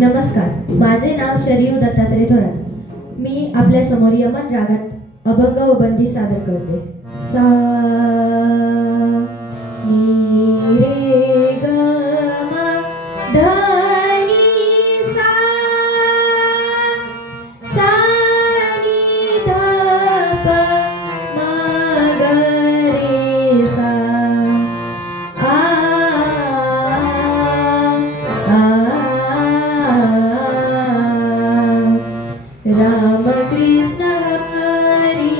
नमस्कार, माझे नाव शरयू दत्तात्रय थोरात. मी आपल्या समोर यमन रागात अभंग व बंदी सादर करते. सा नी रे ग म ध नी सा, सा नी ध प म ग रे सा. आ राम कृष्ण हरी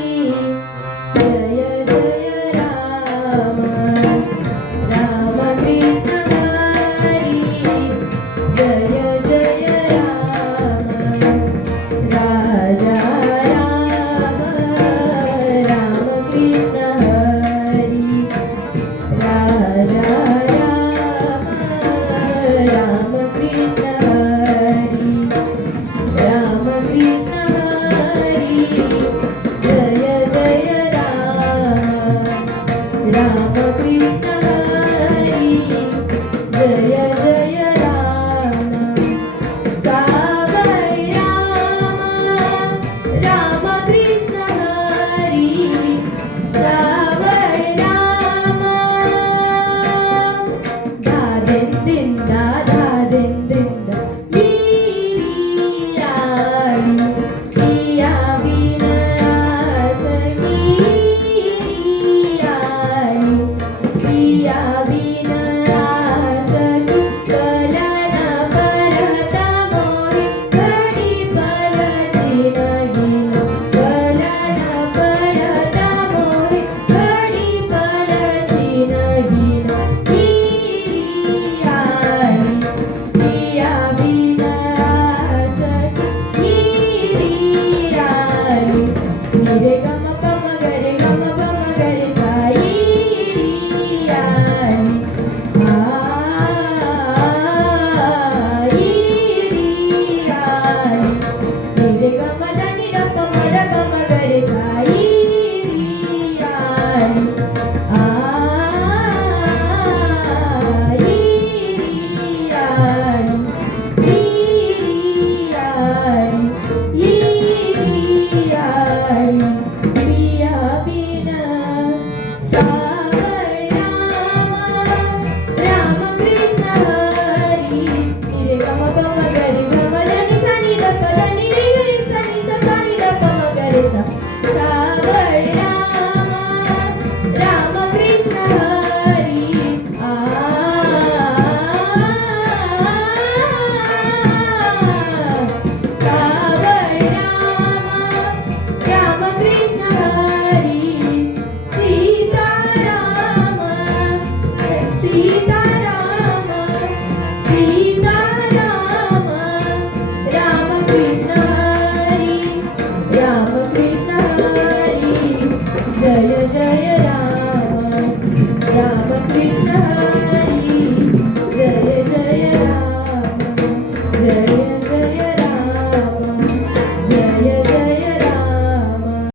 जय जय राम. राम कृष्ण हरी जय जय राम. राजा राम राम कृष्ण हरी. राजा राम राम कृष्ण हरी. राम कृष्ण हरी जय जय राम. राम कृष्ण हरी जय जय राम. सावय राम राम कृष्ण हरी. सावय राम धादिन दिंदा धादिन दिंदा रे गम पम गरे गम पम गरे साई री आली. आई री आली. रे गम धनी द पम द पम गरे साई री आली. आई री आली. री आली. प्रिया बिना सावय राम राम कृष्ण हरी. रे गम पम गरे